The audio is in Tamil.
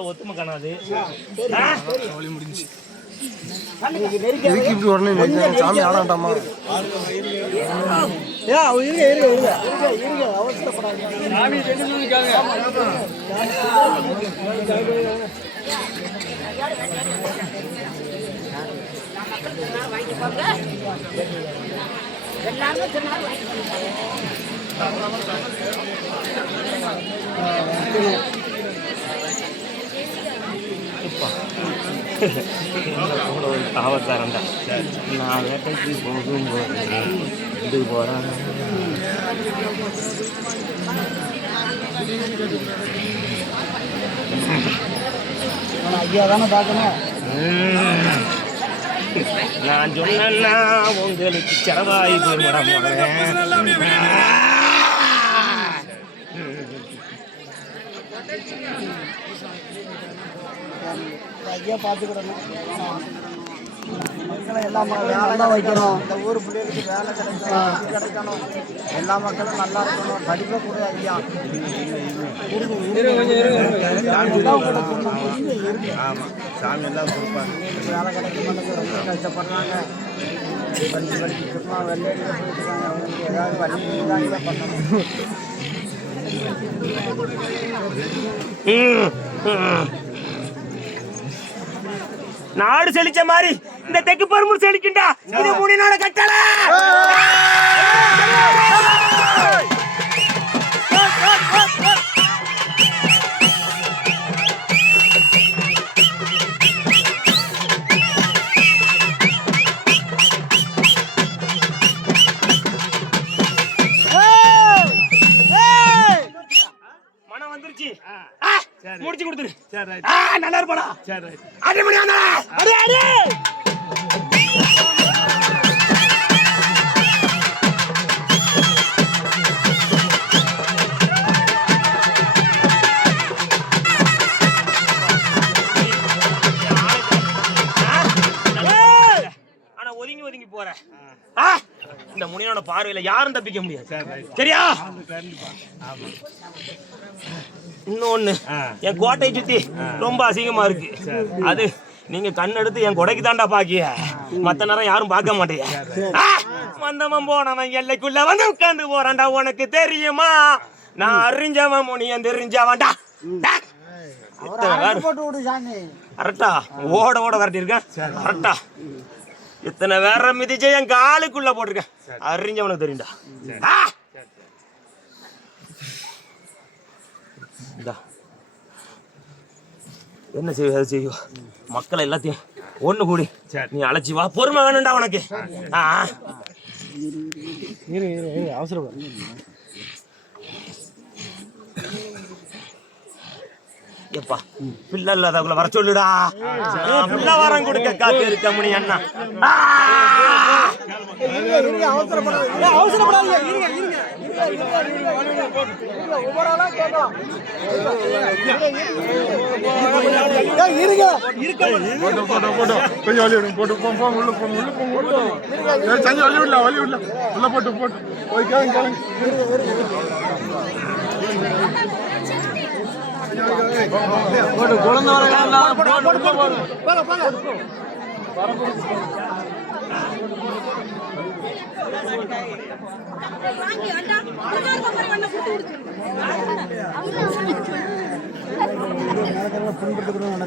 குடும்பத்துல ஒத்துமை காணாது. முடிஞ்சு உடனே சாமி ஆடாண்டாமா காவல்காரன்டா நான் வேட்டைக்கு போகும்போது இது போறான். ஐயா தானே பார்க்கணும். நான் சொன்னா உங்களுக்கு செலவாகி போயிடும். ஐயா பார்த்துக்கிடணும். மக்களை எல்லா வேலை வைக்கணும். இந்த ஊர் பிள்ளைகளுக்கு வேலை கிடைக்கணும். எல்லா மக்களும் நல்லா இருக்கணும். படிப்பை கூட ஐயா சாமி எல்லாம் கொடுப்பாங்க. வேலை கிடைக்க மாட்டேங்குது. ரொம்ப கஷ்டப்படுறாங்க. படிச்சு சும்மா வெள்ளையில போயிட்டுருக்காங்க. அவங்களுக்கு ஏதாவது வழி தான் பண்ணணும். நாடு செழிச்ச மாதிரி இந்த தெற்கு பருமூர் செழிக்கின்றா. இது 3 நாள் கட்டல. மனம் வந்துருச்சு. முடிச்சு கொடுத்துரு. நல்லா இருப்பா. அடி மணி வந்தா அடி அடி. ஆனா ஒதுங்கி ஒதுங்கி போற இந்த முனியனோட பார்வையில யாரும் தப்பிக்க முடியாது. சரியா? இன்னொன்னு, என் கோட்டையை சுத்தி ரொம்ப அசிங்கமா இருக்கு. அது நீங்க கண்ணெடுத்து என் கொடைக்கு தாண்டா பாக்கிய. மத்த நேரம் யாரும் பார்க்க மாட்டேங்க. வந்தவன் போனவன் எல்லைக்குள்ள வந்து உட்கார்ந்து போறான்டா. உனக்கு தெரியுமா? நான் அறிஞ்சவன் முனியன் தெரிஞ்சவன்டா. கரெக்டா? ஓட ஓட விரட்டி இருக்கேன். கரெக்டா? இத்தனை வேற மிதிச்ச என் காலுக்குள்ள போட்டிருக்கேன். அறிஞ்சவனுக்கு தெரியும்டா. என்ன செய்வ அதை செய்வா. மக்களை எல்லாத்தையும் ஒண்ணு கூடி நீ அழைச்சி வா. பொறுமை வேணும்டா உனக்கு. அவசரம் எப்பா பிள்ளை இல்லாதவங்கள வர சொல்லுடா. பிள்ளை வரம் கொடுக்க காத்து இருக்க முடியும் அண்ணா. குழந்தை புண்படுத்துக்கணும்.